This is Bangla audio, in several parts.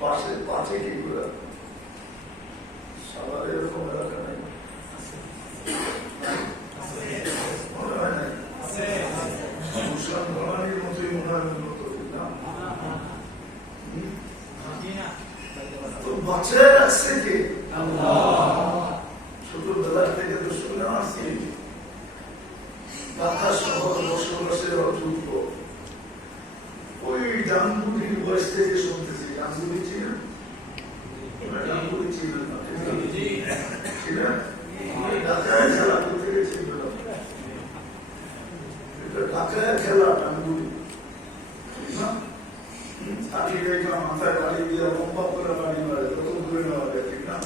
পাশে পাশে কি করে সবার এরকম এলাকা নাই, মনে হয় নাই? মুসলাম ধরানির মতোই মনে হয় উন্নত না, তো বাঁচায় রাখছে কে? ছোটবেলা থেকে তো শুনে আসছি ঢাকা শহর বসবাসের অযোগ্য ওই ডানগুলির বয়স থেকে শুনতেছি। ডানগুলি ছিলেন, ডানগুলি ছিলেন না, ছিলেন ঢাকায় খেলা করতে গেছিল, এটা ঢাকায় খেলা ডানগুলি না, মাথায় বাড়ি দিয়ে লম্বা করে বাড়ি মারে, কত দূরে নেওয়া যায়, ঠিক না?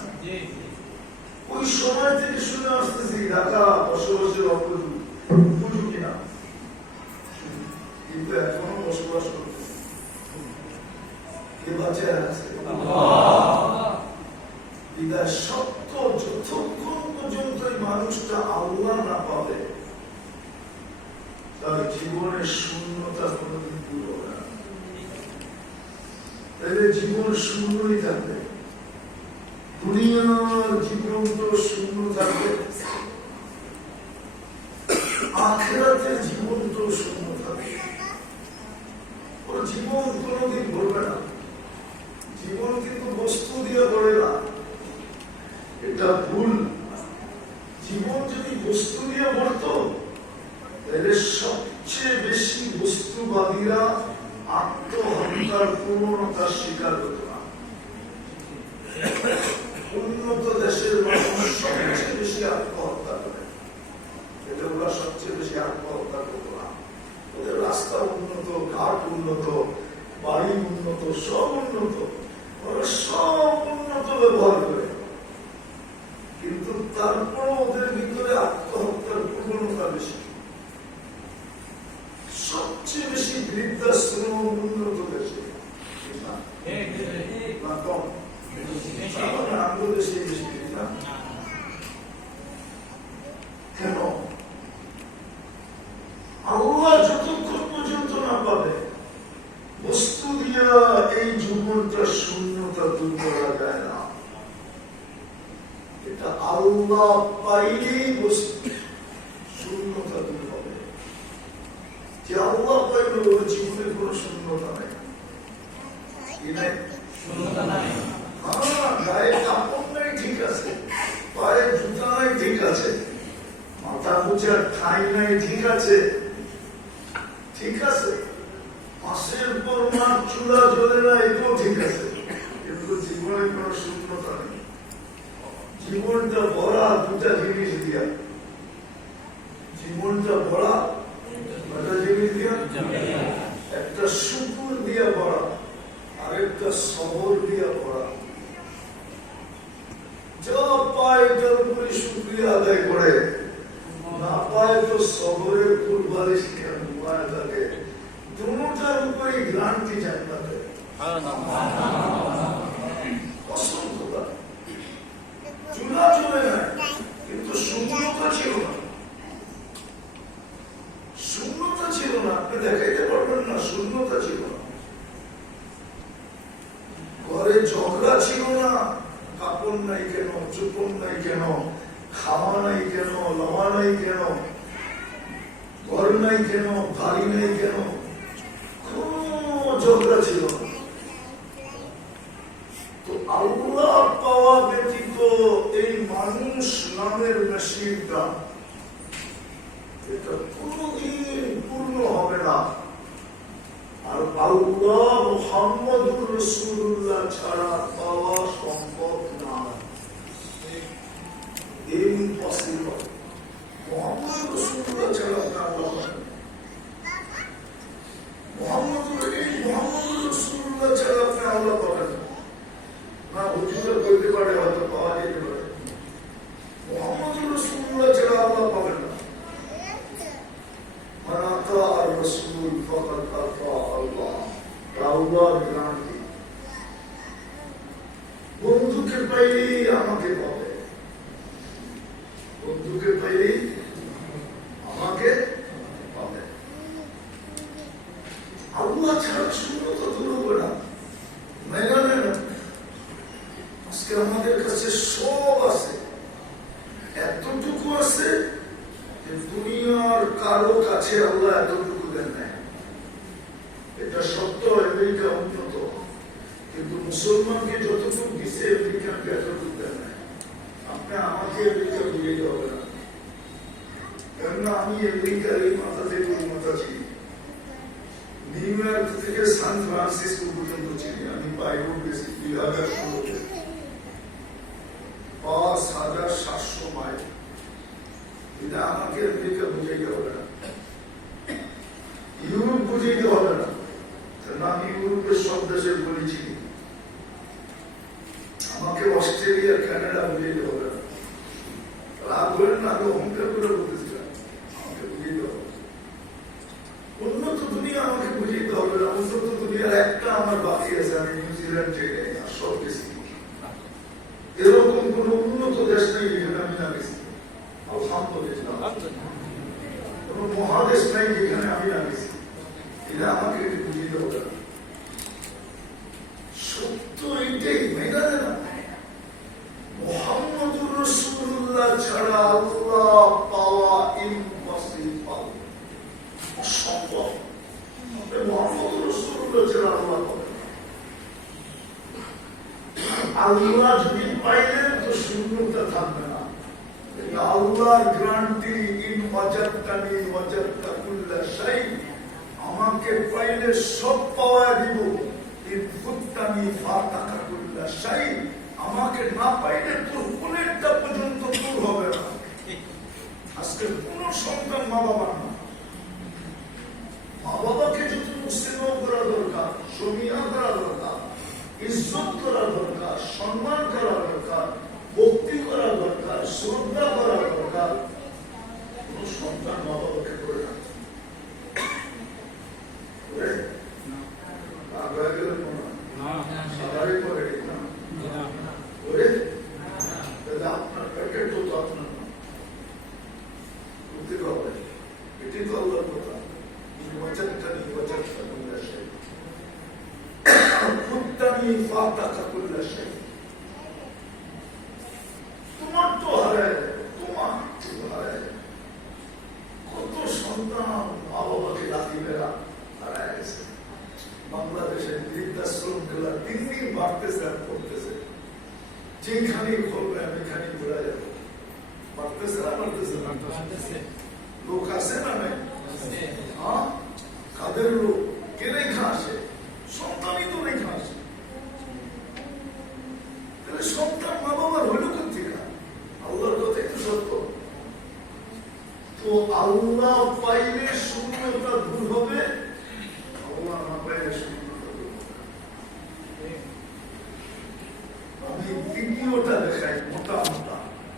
ওই সময় থেকে শুনে আসতেছি ঢাকা বসবাসের উপযোগী না, কিন্তু এখনো বসবাস করতে কে বাঁচায় আছে? বিদায় সত্য যতক্ষণ পর্যন্ত এই মানুষটা আল্লাহ না পাবে তার জীবনের শূন্যতা কোনদিন দূর হবে না, তাহলে জীবন শূন্যই থাকবে, দুনিয়ার জীবন তো শূন্য থাকবে, আখিরাতের জীবন তো শূন্য থাকবে, ওর জীবন কোনদিন ভরবে না। জীবন কিন্তু বস্তু দিয়ে ভরে না, এটা ভুল। জীবন যদি বস্তু দিয়ে ভরত তাহলে সবচেয়ে বেশি বস্তুবাদীরা আত্মহত্যার প্রবণতার শিকার হতো না। উন্নত দেশের মানুষ সবচেয়ে বেশি আত্মহত্যা করে, এটা ওরা সবচেয়ে বেশি আত্মহত্যা করতো না। ওদের রাস্তা উন্নত, ঘাট উন্নত, বাড়ি উন্নত, সব উন্নত, ওরা সব উন্নত ব্যবহার করে, কিন্তু তারপর ওদের ভিতরে আত্মহত্যার প্রবণতা বেশি। সবচেয়ে বেশি বৃদ্ধাশ্রম উন্নত দেশে না কম? আগ্রহ দেশে বেশি না কেন? আল্লাহ যতক্ষণ পর্যন্ত না পাবে বস্তু দিয়া এই জীবনটা শূন্যতা দূর করা যায় না। এটা আল্লাহ পাইলেই বস্তু শূন্যতা দূর হবে। যে আল্লাহ পাইলে ওর জীবনে কোনো শূন্যতা নেই, গায়ে কাপড় নাই ঠিক আছে, পায়ে জুতা নাই ঠিক আছে, মাথা মুছার ঠাঁই নাই ঠিক আছে, ঠিক আছে, মাসের পর মাস চুলা জ্বলে না এটাও ঠিক আছে, কিন্তু জীবনে কোন শূন্যতা নেই। জীবনটা ভরা দুটা জিনিস দিয়া, জীবনটা ভরা দুটা জিনিস দিয়া, একটা শুকুর দিয়া ভরা, আরেকটা সবর দিয়া ভরা। যা পায় এটার উপরে শুকরিয়া আদায় করে, না পায় তো সবরের কুরবানিশ কেন ঘুমায় থাকে, দুটার উপরে গ্রান্তি জান্নাতে। চুলা চলে না, কিন্তু শূন্যতা ছিল না, শূন্যতা ছিল না, আপনি দেখাইতে পারবেন না, শূন্যতা ছিল না। ঘরে ঝগড়া ছিল না, কাপড় নাই কেন, চুপড় নাই কেন, খাওয়া নাই কেন, লওয়া নাই কেন, ঘর নাই কেন, বাড়ি নাই কেন, কোন ঝগড়া ছিল না। তো আল্লাহ পাওয়া ব্যতীত এই মানুষ নামের নসিবটা এটা কোনদিন পূর্ণ হবে না। আর আল্লাহ মুহাম্মদুর রাসূলুল্লাহ ছাড়া পাওয়া সম্ভব না, ইম্পসিবল। মুহাম্মদুর রাসূলুল্লাহ ছাড়া আল্লাহ পাবেন, মুহাম্মদুর রাসূলুল্লাহ ছাড়া আপনি আল্লাহ পাবেন না। হুজুরে বলতে পারে হয়তো পাওয়া যেতে পারে, মুহাম্মদুর রাসূলুল্লাহ ছাড়া আল্লাহ পাবেন না। মান আতা আর রাসূল ফাকাদ আতা আল্লাহ, আল্লাহর গ্যারান্টি। বন্ধুকে পাইলেই আমাকে পাবে, বন্ধুকে পাইলেই আমাকে পাবে। আল্লাহ ছাড়া শূন্যতা দূর হবে না, মেনে নেন। আজকে আমাদের কাছে সব আছে, এতটুকু আছে যে দুনিয়ার কারো কাছে আল্লাহ এতটুকু দেন নাই। এটা সত্য, আমেরিকা উন্নত, কিন্তু মুসলমানকে যতটুকু দিছে আমেরিকানকে এতটুকু দেন নাই। আপনি আমাকে আমেরিকা বুঝাইতে হবে না, কেননা আমি আমেরিকার এই মাথা থেকে ওই মাথা চিনি, নিউ ইয়র্ক থেকে সান ফ্রান্সিসকো পর্যন্ত চিনি। আমি বাইরেও গেছি 2016-তে 5,700 মাইল। এটা আমাকে আমেরিকা বুঝাইতে হবে না, ইউরোপ বুঝাইতে হবে না, কারণ আমি ইউরোপের সব দেশের বলি চিনি। আমাকে অস্ট্রেলিয়া কানাডা বুঝাইতে হবে না। রাগ হলেন না, আমি অহংকার করে বলতেছিলাম, আমাকে বুঝাইতে হবে। উন্নত দুনিয়া আমাকে বুঝাইতে হবে না। উন্নত দুনিয়ার একটা আমার বাকি আছে, আমি নিউজিল্যান্ড থেকে সব গেছি। এরকম কোন উন্নত দেশ নেই যেখানে আমি না গেছি, আলহামদুলিল্লাহ। কোন মহাদেশ নাই যেখানে আমি না গেছি। এটা আমাকে বুঝিয়ে হবে না। সত্য এইটাই, মেঘা দেন মুহাম্মদুর রাসূলুল্লাহ ছাড়া আল্লাহ পাওয়া ইম্পসিবল, অসম্ভব। মুহাম্মদুর রাসূলুল্লাহ ছাড়া আল্লাহ পাবে না। আল্লাহ যদি পাইলেন তো শূন্যতা থাকবে না। আল্লাহর গ্যারান্টি, ইন ওয়াজাদতানি ওয়াজাদতা কুল্লা শাই, আমাকে পাইলে সব পাওয়া দিব। ইন ফুত্তানি ফাতাকা কুল্লা শাই, আমাকে না পাইলে তোর কোনটা পর্যন্ত দূর হবে না। আজকে কোন সন্তান মা বাবার না, মা বাবাকে যতটুকু স্নেহ করা দরকার, সমিয়া করা দরকার, ইজ্জত করা দরকার, সম্মান করা দরকার, ভক্তি করা দরকার, শ্রদ্ধা করা দরকার, কোন সন্তান মা বাবাকে করে না। আপনার প্যাকেট তো আপনার না, বুঝতে হবে। এটি তো আল্লাহর কথা। তোমার তো হারায়, তোমার হারায়। কত সন্তান মা বাবাকে লাথি মেরা হারায় গেছে। বাংলাদেশের বৃদ্ধাশ্রম গুলা দিন দিন বাড়তেছে আর পড়তেছে। যেখানে করবে আমি এখানে ঘুরা যাবো, বাড়তেছে না বাড়তেছে না? লোক আছে না নাই? কাদের লোক? কে রেখা আসে? সন্তানই তো রেখা আসে। তাহলে সন্তান মা বাবার হইল কোথেকে? আল্লাহর কথাই তো সত্য। তো আল্লাহ পাইলে শূন্যতা দূর হবে, আল্লাহ না পাইলে শূন্যতা দূর হবে। আমি দ্বিতীয়টা দেখাই, মোটামুটি